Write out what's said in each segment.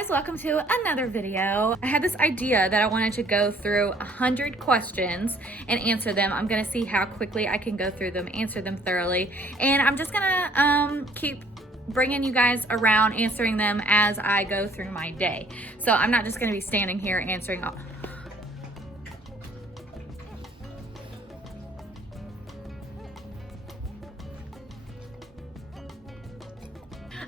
guys, welcome to another video. I had this idea that I wanted to go through 100 questions and answer them. I'm gonna see how quickly I can go through them, answer them thoroughly, and I'm just gonna keep bringing you guys around answering them as I go through my day. So I'm not just gonna be standing here answering all.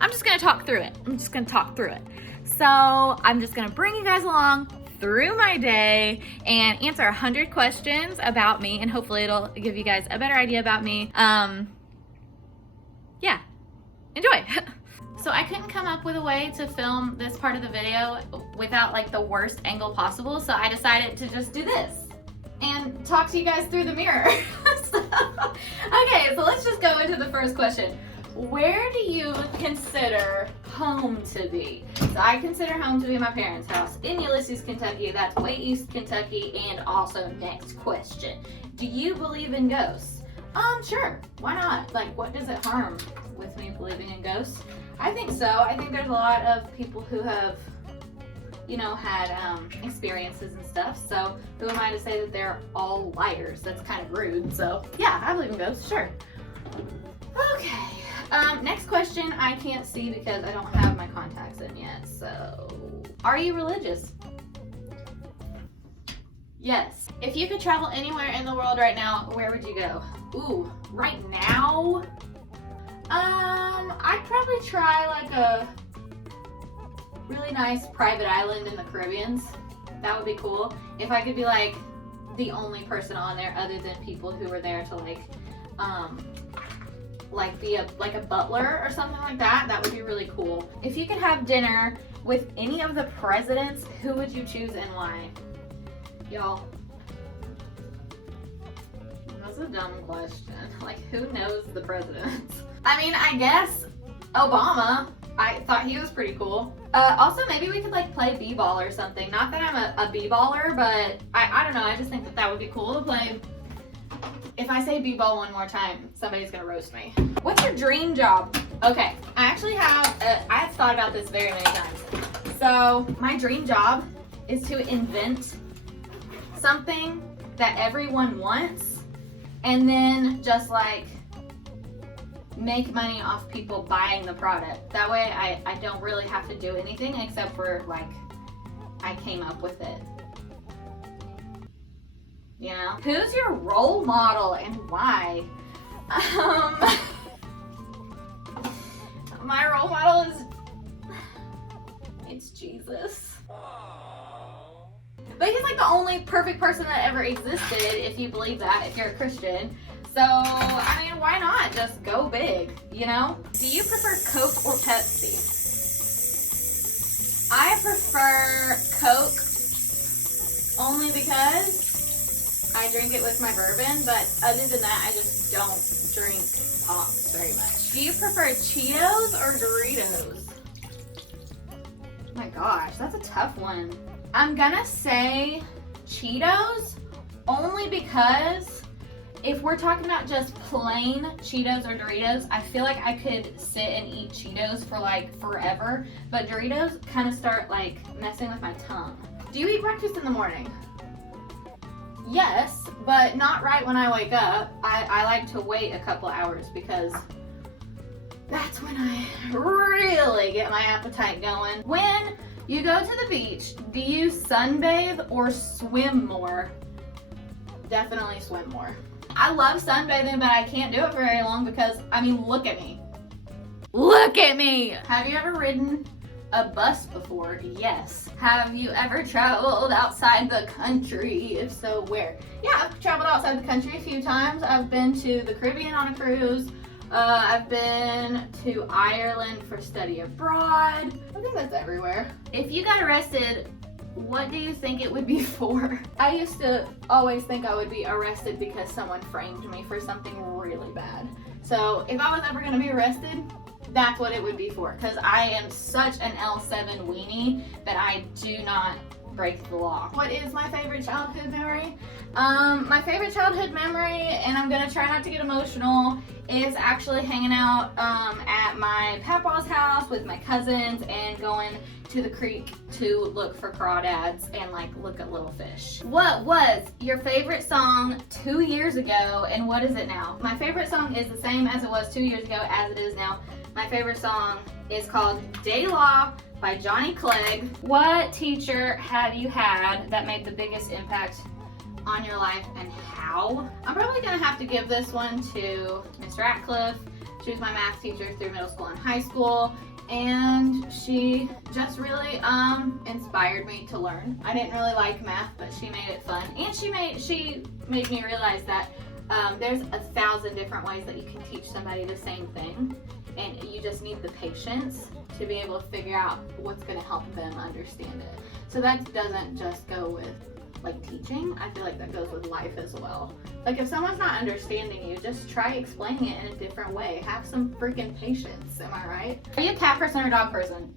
I'm just gonna talk through it. So I'm just gonna bring you guys along through my day and answer 100 questions about me, and hopefully it'll give you guys a better idea about me. Yeah, enjoy. So I couldn't come up with a way to film this part of the video without like the worst angle possible, so I decided to just do this and talk to you guys through the mirror. Okay, so let's just go into the first question. Where do you consider home to be? So I consider home to be my parents' house in Ulysses, Kentucky. That's way east Kentucky. And also, next question. Do you believe in ghosts? Sure. Why not? Like, what does it harm with me believing in ghosts? I think so. I think there's a lot of people who have, you know, had experiences and stuff. So who am I to say that they're all liars? That's kind of rude. So yeah, I believe in ghosts. Sure. Okay. Next question I can't see because I don't have my contacts in yet. So, are you religious? Yes. If you could travel anywhere in the world right now, where would you go? Ooh, right now? I'd probably try like a really nice private island in the Caribbean. That would be cool. If I could be like the only person on there other than people who were there to like be a butler or something like that, that would be really cool. If you could have dinner with any of the presidents, who would you choose and why? Y'all, that's a dumb question. Like, who knows the presidents? I mean, I guess Obama. I thought he was pretty cool. Also, maybe we could like play b-ball or something. Not that I'm a b-baller, but I don't know. I just think that would be cool to play. If I say b-ball one more time, somebody's gonna roast me. What's your dream job? Okay, I actually have, I've thought about this very many times. So my dream job is to invent something that everyone wants and then just like make money off people buying the product. That way I don't really have to do anything except for like, I came up with it. You know? Who's your role model and why? My role model is, it's Jesus. But he's like the only perfect person that ever existed, if you believe that, if you're a Christian. So, I mean, why not just go big, you know? Do you prefer Coke or Pepsi? I prefer Coke only because I drink it with my bourbon, but other than that, I just don't drink pop very much. Do you prefer Cheetos or Doritos? Oh my gosh, that's a tough one. I'm gonna say Cheetos only because if we're talking about just plain Cheetos or Doritos, I feel like I could sit and eat Cheetos for like forever, but Doritos kind of start like messing with my tongue. Do you eat breakfast in the morning? Yes, but not right when I wake up. I like to wait a couple hours because that's when I really get my appetite going. When you go to the beach, do you sunbathe or swim more? Definitely swim more. I love sunbathing, but I can't do it for very long because, I mean, look at me. Look at me! Have you ever ridden a bus before? Yes. Have you ever traveled outside the country? If so, where? Yeah, I've traveled outside the country a few times. I've been to the Caribbean on a cruise. I've been to Ireland for study abroad. I think that's everywhere. If you got arrested, what do you think it would be for? I used to always think I would be arrested because someone framed me for something really bad. So if I was ever gonna be arrested, that's what it would be for, because I am such an L7 weenie that I do not break the law. What is my favorite childhood memory? My favorite childhood memory, and I'm gonna try not to get emotional, is actually hanging out at my papa's house with my cousins and going to the creek to look for crawdads and like look at little fish. What was your favorite song 2 years ago and what is it now? My favorite song is the same as it was 2 years ago as it is now. My favorite song is called De La by Johnny Clegg. What teacher have you had that made the biggest impact on your life and how? I'm probably gonna have to give this one to Miss Ratcliffe. She was my math teacher through middle school and high school, and she just really inspired me to learn. I didn't really like math, but she made it fun, and she made me realize that there's 1,000 different ways that you can teach somebody the same thing, and you just need the patience to be able to figure out what's going to help them understand it. So that doesn't just go with like teaching. I feel like that goes with life as well. Like if someone's not understanding you, just try explaining it in a different way. Have some freaking patience, am I right? Are you a cat person or dog person?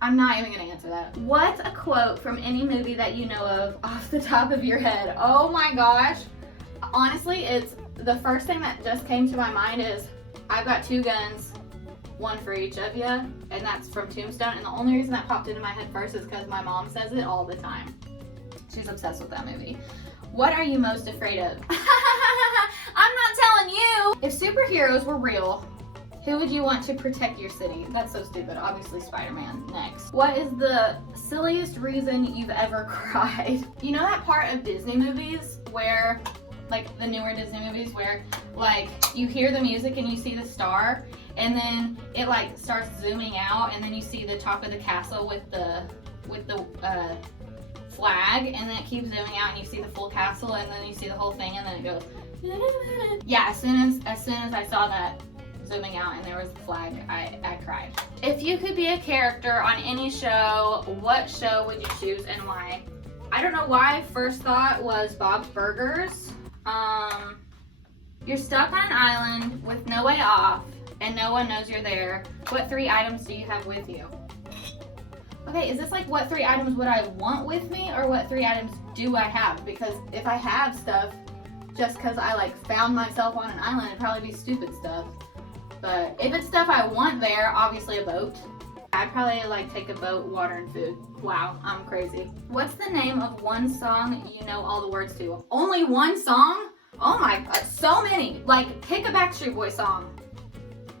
I'm not even gonna answer that. What's a quote from any movie that you know of off the top of your head? Oh my gosh. Honestly, it's the first thing that just came to my mind is, I've got 2 guns, 1 for each of you, and that's from Tombstone. And the only reason that popped into my head first is because my mom says it all the time. She's obsessed with that movie. What are you most afraid of? I'm not telling you! If superheroes were real, who would you want to protect your city? That's so stupid. Obviously Spider-Man. Next. What is the silliest reason you've ever cried? You know that part of Disney movies where, like the newer Disney movies where like you hear the music and you see the star and then it like starts zooming out and then you see the top of the castle with the flag and then it keeps zooming out and you see the full castle and then you see the whole thing and then it goes yeah, as soon as I saw that zooming out and there was the flag, I cried. If you could be a character on any show, what show would you choose and why? I don't know why first thought was Bob's Burgers. You're stuck on an island with no way off and no one knows you're there. What 3 items do you have with you? Okay, is this like what 3 items would I want with me or what 3 items do I have? Because if I have stuff just because I like found myself on an island, it'd probably be stupid stuff. But if it's stuff I want there, obviously a boat. I'd probably like take a boat, water, and food. Wow, I'm crazy. What's the name of one song you know all the words to? Only one song? Oh my god, so many. Like, pick a Backstreet Boy song.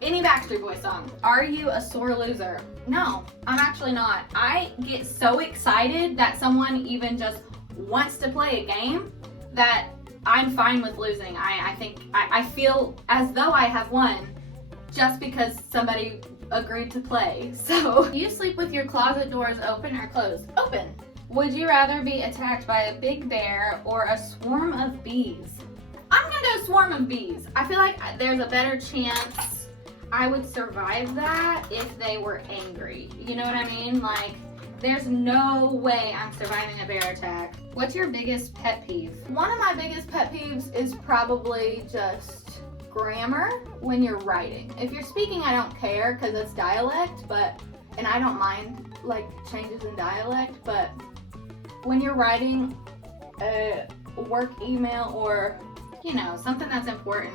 Any Backstreet Boy song. Are you a sore loser? No, I'm actually not. I get so excited that someone even just wants to play a game that I'm fine with losing. I feel as though I have won just because somebody agreed to play. So, do you sleep with your closet doors open or closed? Open. Would you rather be attacked by a big bear or a swarm of bees? I'm gonna go swarm of bees. I feel like there's a better chance I would survive that if they were angry. You know what I mean? Like, there's no way I'm surviving a bear attack. What's your biggest pet peeve? One of my biggest pet peeves is probably just grammar when you're writing. If you're speaking, I don't care because it's dialect, and I don't mind like changes in dialect, but when you're writing a work email or, you know, something that's important,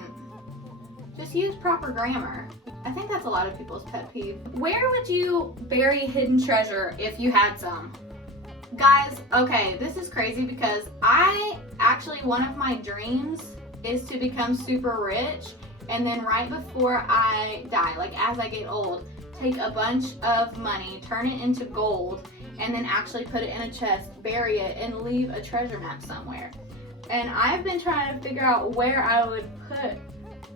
just use proper grammar. I think that's a lot of people's pet peeve. Where would you bury hidden treasure if you had some? Guys, okay, this is crazy because one of my dreams is to become super rich and then right before I die, like as I get old, take a bunch of money, turn it into gold, and then actually put it in a chest, bury it, and leave a treasure map somewhere. And I've been trying to figure out where I would put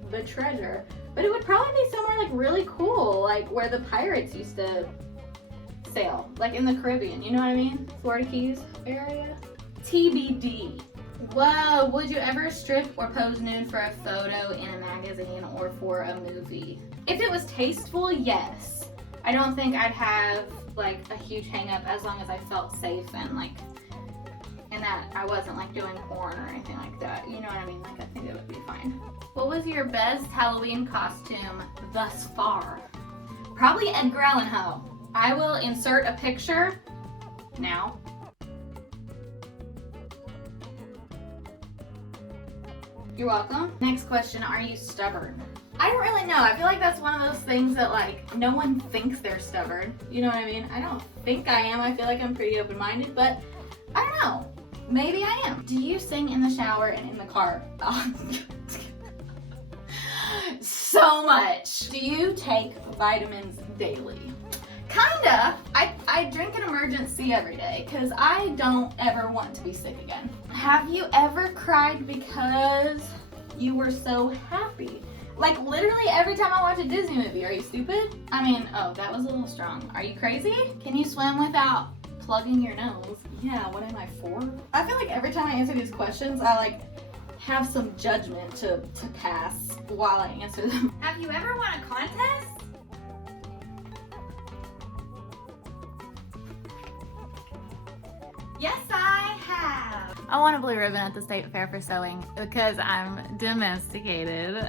the treasure, but it would probably be somewhere like really cool, like where the pirates used to sail, like in the Caribbean, you know what I mean? Florida Keys area. TBD. Whoa, would you ever strip or pose nude for a photo in a magazine or for a movie? If it was tasteful, yes. I don't think I'd have like a huge hang up as long as I felt safe and that I wasn't like doing porn or anything like that. You know what I mean? Like I think it would be fine. What was your best Halloween costume thus far? Probably Edgar Allan Poe. I will insert a picture now. You're welcome. Next question, are you stubborn? I don't really know. I feel like that's one of those things that like no one thinks they're stubborn. You know what I mean? I don't think I am. I feel like I'm pretty open-minded, but I don't know. Maybe I am. Do you sing in the shower and in the car? So much. Do you take vitamins daily? Kinda. I drink an emergency every day because I don't ever want to be sick again. Have you ever cried because you were so happy? Like literally every time I watch a Disney movie. Are you stupid? I mean, oh, that was a little strong. Are you crazy? Can you swim without plugging your nose? Yeah, what am I, 4? I feel like every time I answer these questions, I like have some judgment to pass while I answer them. Have you ever won a contest? Yes, I have. I won a blue ribbon at the state fair for sewing because I'm domesticated.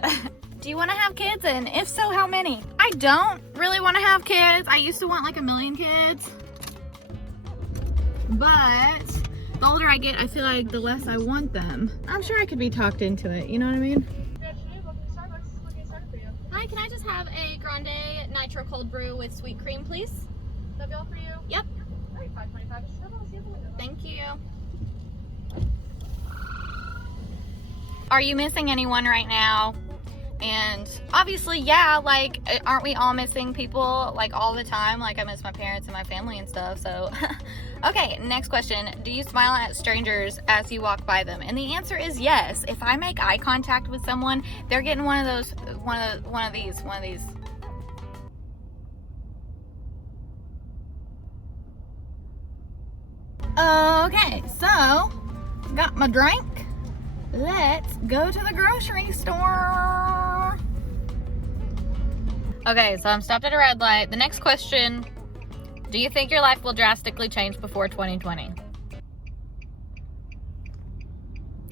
Do you want to have kids? And if so, how many? I don't really want to have kids. I used to want like 1 million kids. But the older I get, I feel like the less I want them. I'm sure I could be talked into it, you know what I mean? Hi, can I just have a grande nitro cold brew with sweet cream, please? That'd be all for you? Yep. All right, $5.25. Thank you. Are you missing anyone right now? And obviously, yeah, like, aren't we all missing people like all the time? Like, I miss my parents and my family and stuff, so. Okay, next question. Do you smile at strangers as you walk by them? And the answer is yes. If I make eye contact with someone, they're getting one of these. Okay, so got my drink. Let's go to the grocery store. Okay, so I'm stopped at a red light. The next question, do you think your life will drastically change before 2020?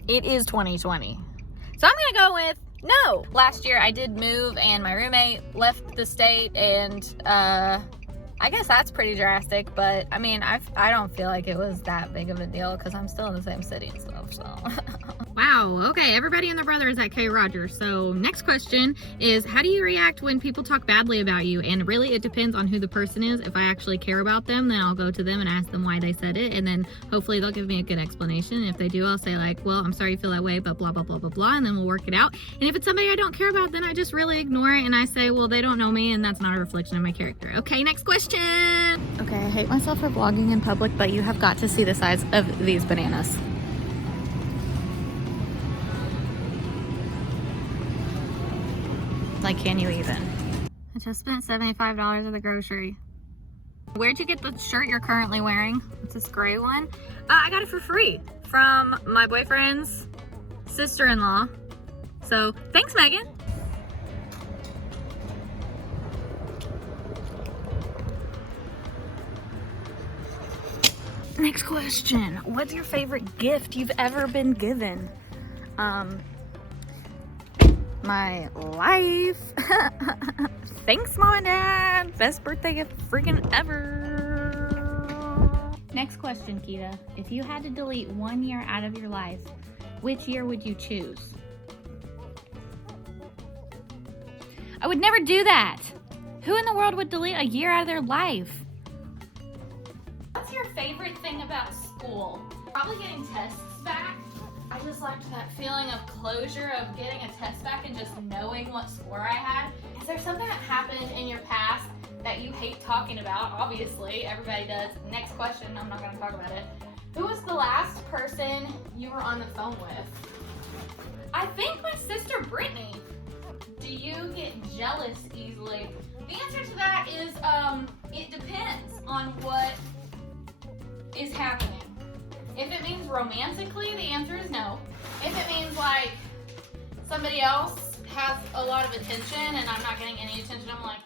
It is 2020. So I'm gonna go with no. Last year I did move and my roommate left the state, and I guess that's pretty drastic, but I mean, I don't feel like it was that big of a deal because I'm still in the same city and stuff, so. Wow, okay, everybody and their brother is at K. Rogers. So next question is, how do you react when people talk badly about you? And really, it depends on who the person is. If I actually care about them, then I'll go to them and ask them why they said it, and then hopefully they'll give me a good explanation. And if they do, I'll say like, well, I'm sorry you feel that way, but blah, blah, blah, blah, blah, and then we'll work it out. And if it's somebody I don't care about, then I just really ignore it, and I say, well, they don't know me, and that's not a reflection of my character. Okay, next question. Okay, I hate myself for vlogging in public, but you have got to see the size of these bananas. Like, can you even? I just spent $75 at the grocery. Where'd you get the shirt you're currently wearing? It's this gray one. I got it for free from my boyfriend's sister-in-law. So thanks, Megan. Next question. What's your favorite gift you've ever been given? My life. Thanks, Mom and Dad. Best birthday gift freaking ever. Next question, Kita. If you had to delete 1 year out of your life, which year would you choose? I would never do that. Who in the world would delete a year out of their life? What's your favorite thing about school? Probably getting tests back. I just liked that feeling of closure of getting a test back and just knowing what score I had. Is there something that happened in your past that you hate talking about? Obviously, everybody does. Next question, I'm not gonna talk about it. Who was the last person you were on the phone with? I think my sister Brittany. Do you get jealous easily? The answer to that is, it depends on what is happening. If it means romantically, the answer is no. If it means like somebody else has a lot of attention and I'm not getting any attention, I'm like,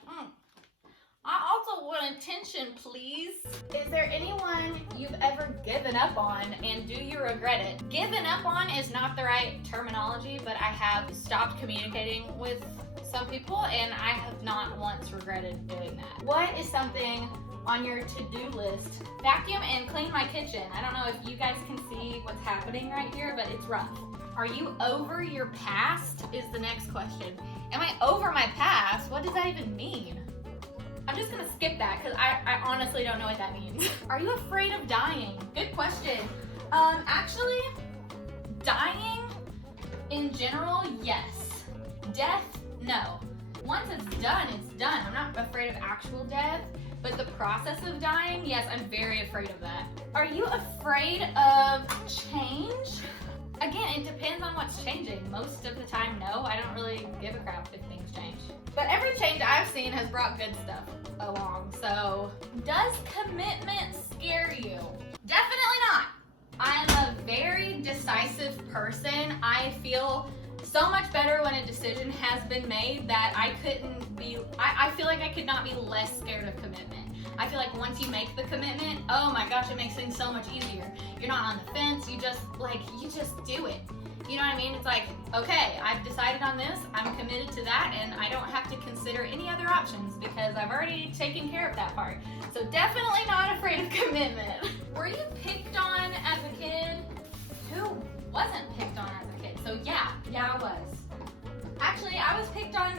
I also want attention, please. Is there anyone you've ever given up on, and do you regret it? Given up on is not the right terminology, but I have stopped communicating with some people and I have not once regretted doing that. What is something on your to-do list. Vacuum and clean my kitchen. I don't know if you guys can see what's happening right here, but it's rough. Are you over your past is the next question. Am I over my past? What does that even mean? I'm just gonna skip that because I honestly don't know what that means. Are you afraid of dying? Good question. Actually, dying in general, yes. Death, no. Once it's done, it's done. I'm not afraid of actual death, but the process of dying, yes, I'm very afraid of that. Are you afraid of change? Again, it depends on what's changing. Most of the time, no, I don't really give a crap if things change. But every change I've seen has brought good stuff along, so. Does commitment scare you? Definitely not. I am a very decisive person. I feel so much better when a decision has been made that I feel like I could not be less scared of commitment. I feel like once you make the commitment, oh my gosh, it makes things so much easier. You're not on the fence, you just do it. You know what I mean? It's like, okay, I've decided on this, I'm committed to that, and I don't have to consider any other options because I've already taken care of that part. So definitely not afraid of commitment. Were you picked on as a kid? Who wasn't picked on as a kid? So yeah, I was. Actually, I was picked on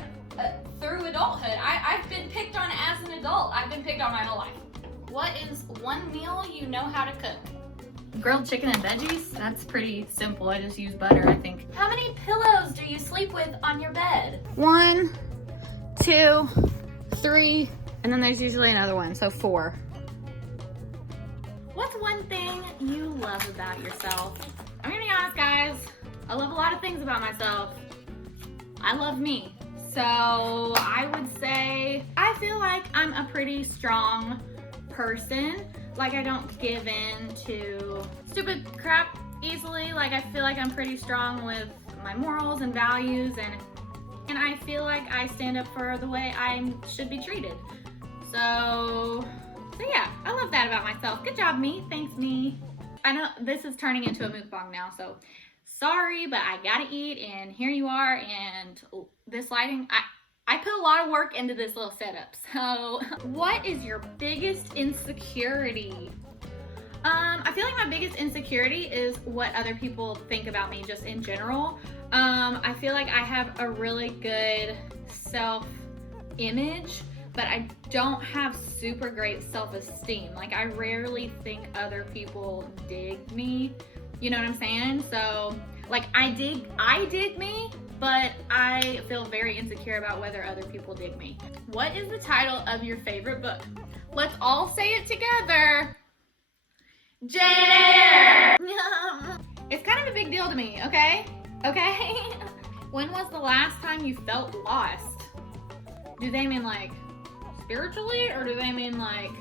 through adulthood. I've been picked on as an adult. I've been picked on my whole life. What is one meal you know how to cook? Grilled chicken and veggies? That's pretty simple. I just use butter, I think. How many pillows do you sleep with on your bed? 1, 2, 3, and then there's usually another one, so 4. What's one thing you love about yourself? I'm gonna be honest, guys. I love a lot of things about myself. I love me. So I would say I feel like I'm a pretty strong person. Like I don't give in to stupid crap easily. Like I feel like I'm pretty strong with my morals and values, and I feel like I stand up for the way I should be treated. So yeah, I love that about myself. Good job, me. Thanks, me. I know this is turning into a mukbang now, so sorry, but I gotta eat, and here you are, and this lighting, I put a lot of work into this little setup. So what is your biggest insecurity? I feel like my biggest insecurity is what other people think about me just in general. I feel like I have a really good self-image, but I don't have super great self-esteem. Like I rarely think other people dig me. You know what I'm saying? So like I dig me, but I feel very insecure about whether other people dig me. What is the title of your favorite book? Let's all say it together. Jane Eyre. It's kind of a big deal to me, okay? Okay? When was the last time you felt lost? Do they mean like spiritually, or do they mean like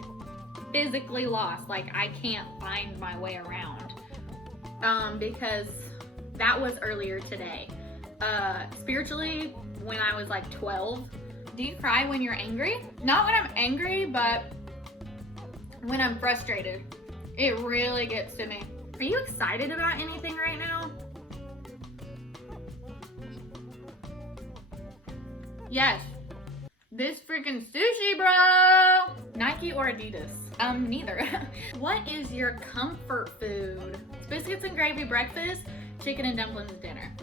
physically lost? Like I can't find my way around. Because that was earlier today. Spiritually, when I was like 12. Do you cry when you're angry? Not when I'm angry, but when I'm frustrated. It really gets to me. Are you excited about anything right now? Yes. This freaking sushi, bro! Nike or Adidas? Neither. What is your comfort food? Biscuits and gravy breakfast, chicken and dumplings dinner.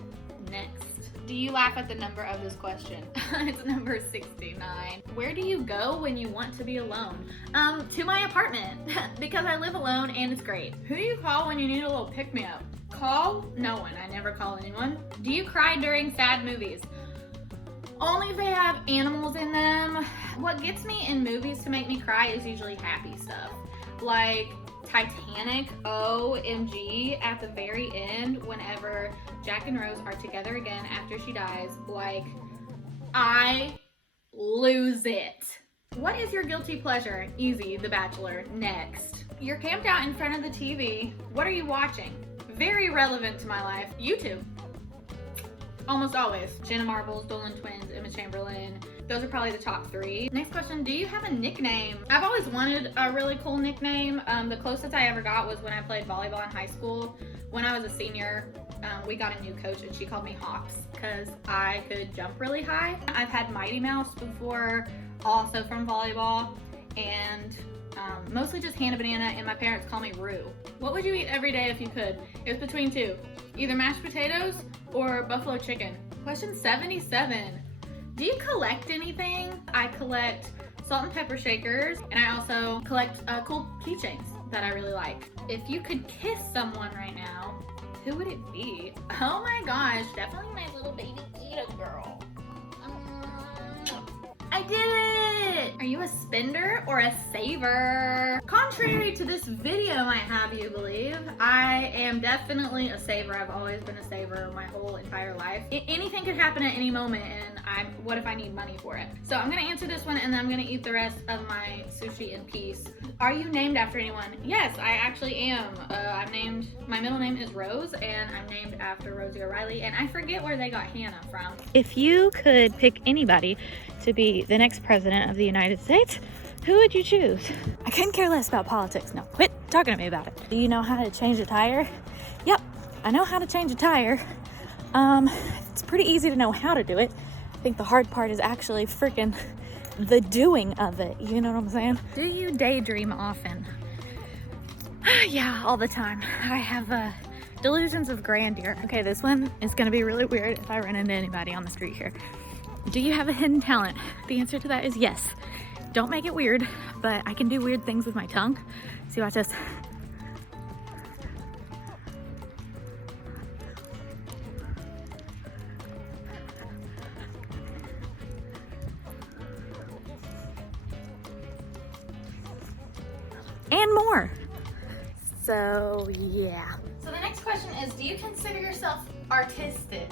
Next. Do you laugh at the number of this question? It's number 69. Where do you go when you want to be alone? To my apartment, because I live alone and it's great. Who do you call when you need a little pick-me-up? Call? No one. I never call anyone. Do you cry during sad movies? Only if they have animals in them. What gets me in movies to make me cry is usually happy stuff. Like Titanic, OMG, at the very end, whenever Jack and Rose are together again after she dies, like, I lose it. What is your guilty pleasure? Easy, The Bachelor. Next. You're camped out in front of the TV. What are you watching? Very relevant to my life. YouTube. Almost always. Jenna Marbles, Dolan Twins, Emma Chamberlain. Those are probably the top 3. Next question, do you have a nickname? I've always wanted a really cool nickname. The closest I ever got was when I played volleyball in high school. When I was a senior, we got a new coach and she called me Hops because I could jump really high. I've had Mighty Mouse before, also from volleyball. And Mostly just Hannah Banana, and my parents call me Rue. What would you eat every day if you could? It was between two. Either mashed potatoes or buffalo chicken. Question 77. Do you collect anything? I collect salt and pepper shakers, and I also collect cool keychains that I really like. If you could kiss someone right now, who would it be? Oh my gosh, definitely my little baby Ida girl. I did it! Are you a spender or a saver? Contrary to this video might have you believe, I am definitely a saver. I've always been a saver my whole entire life. Anything could happen at any moment, and what if I need money for it? So I'm gonna answer this one, and then I'm gonna eat the rest of my sushi in peace. Are you named after anyone? Yes, I actually am. My middle name is Rose, and I'm named after Rosie O'Reilly, and I forget where they got Hannah from. If you could pick anybody to be the next president of the United States, who would you choose? I couldn't care less about politics. No, quit talking to me about it. Do you know how to change a tire? Yep, I know how to change a tire. It's pretty easy to know how to do it. I think the hard part is actually freaking the doing of it. You know what I'm saying? Do you daydream often? Yeah, all the time. I have delusions of grandeur. Okay, this one is gonna be really weird if I run into anybody on the street here. Do you have a hidden talent? The answer to that is yes. Don't make it weird, but I can do weird things with my tongue. See, watch this. And more. So yeah. So the next question is, do you consider yourself artistic?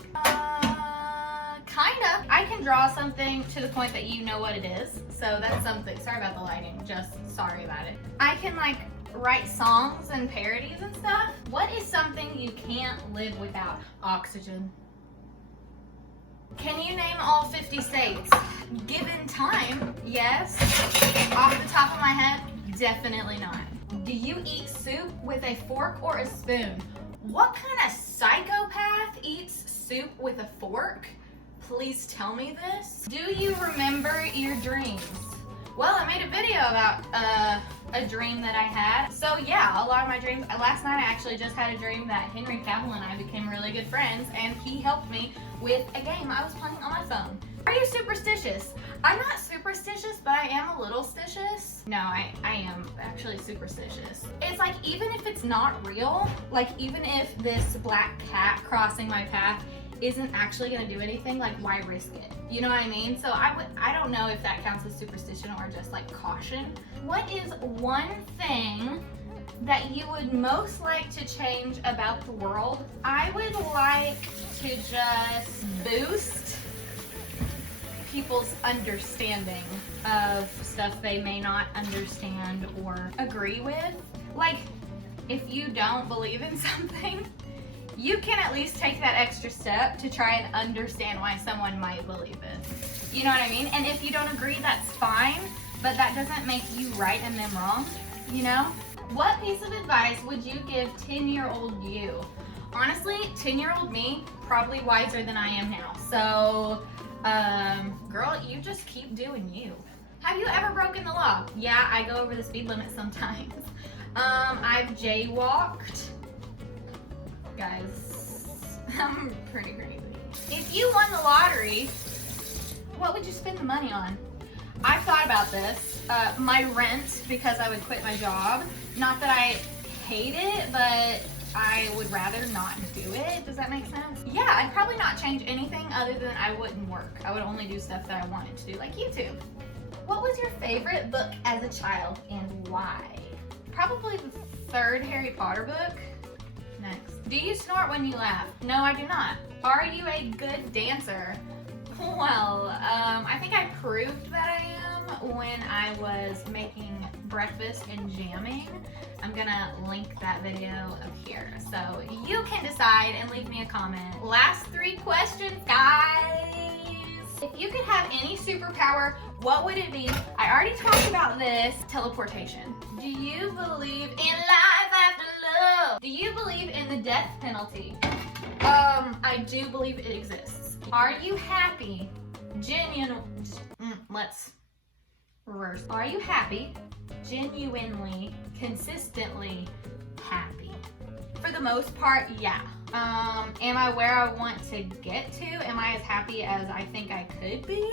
Kinda. I can draw something to the point that you know what it is. So that's something. Sorry about the lighting. Just sorry about it. I can like write songs and parodies and stuff. What is something you can't live without? Oxygen. Can you name all 50 states? Given time, yes. Off the top of my head, definitely not. Do you eat soup with a fork or a spoon? What kind of psychopath eats soup with a fork? Please tell me this. Do you remember your dreams? Well, I made a video about a dream that I had. So yeah, a lot of my dreams. Last night I actually just had a dream that Henry Cavill and I became really good friends, and he helped me with a game I was playing on my phone. Are you superstitious? I'm not superstitious, but I am a little stitious. No, I am actually superstitious. It's like, even if it's not real, like even if this black cat crossing my path isn't actually gonna do anything, like why risk it? You know what I mean? So I don't know if that counts as superstition or just like caution. What is one thing that you would most like to change about the world? I would like to just boost people's understanding of stuff they may not understand or agree with. Like, if you don't believe in something, you can at least take that extra step to try and understand why someone might believe it. You know what I mean? And if you don't agree, that's fine, but that doesn't make you right and them wrong, you know? What piece of advice would you give 10-year-old you? Honestly, 10-year-old me, probably wiser than I am now. So, girl, you just keep doing you. Have you ever broken the law? Yeah, I go over the speed limit sometimes. I've jaywalked. Guys, I'm pretty big. If you won the lottery, what would you spend the money on? I've thought about this. My rent, because I would quit my job. Not that I hate it, but I would rather not do it. Does that make sense? Yeah, I'd probably not change anything other than I wouldn't work. I would only do stuff that I wanted to do, like YouTube. What was your favorite book as a child and why? Probably the third Harry Potter book. Next. Do you snort when you laugh? No, I do not. Are you a good dancer? Well, I think I proved that I am when I was making breakfast and jamming. I'm gonna link that video up here so you can decide and leave me a comment. Last 3 questions, guys. If you could have any superpower, what would it be? I already talked about this. Teleportation. Do you believe in life after love? Do you believe in the death penalty? I do believe it exists. Are you happy? Genuine. reverse. Are you happy? Genuinely, consistently happy? For the most part, yeah. Am I where I want to get to? Am I as happy as I think I could be?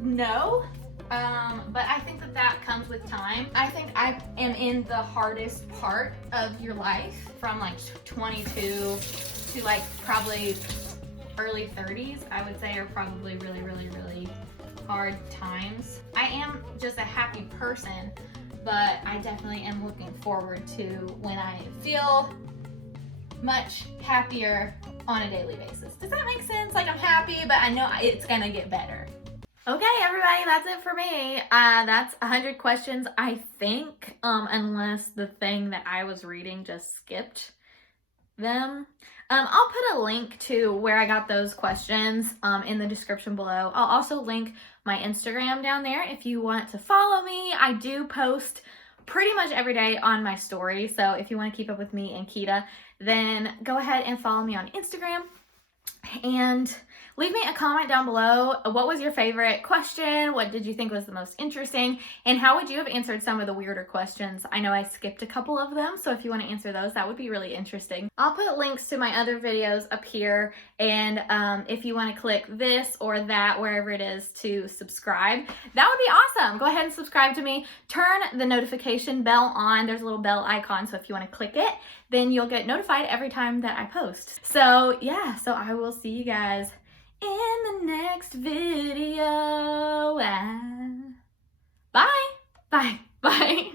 No. But I think that comes with time. I think I am in the hardest part of your life, from like 22 to like probably early 30s, I would say, are probably really, really, really hard times. I am just a happy person, but I definitely am looking forward to when I feel much happier on a daily basis. Does that make sense? Like, I'm happy, but I know it's gonna get better. Okay, everybody, that's it for me. That's 100 questions, I think, unless the thing that I was reading just skipped them. I'll put a link to where I got those questions in the description below. I'll also link my Instagram down there if you want to follow me. I do post pretty much every day on my story, so if you want to keep up with me and Keita, then go ahead and follow me on Instagram. And leave me a comment down below. What was your favorite question? What did you think was the most interesting? And how would you have answered some of the weirder questions? I know I skipped a couple of them, so if you want to answer those, that would be really interesting. I'll put links to my other videos up here, and if you want to click this or that, wherever it is, to subscribe, that would be awesome. Go ahead and subscribe to me. Turn the notification bell on. There's a little bell icon, so if you want to click it, then you'll get notified every time that I post. So yeah, so I will see you guys in the next video. Bye. Bye. Bye.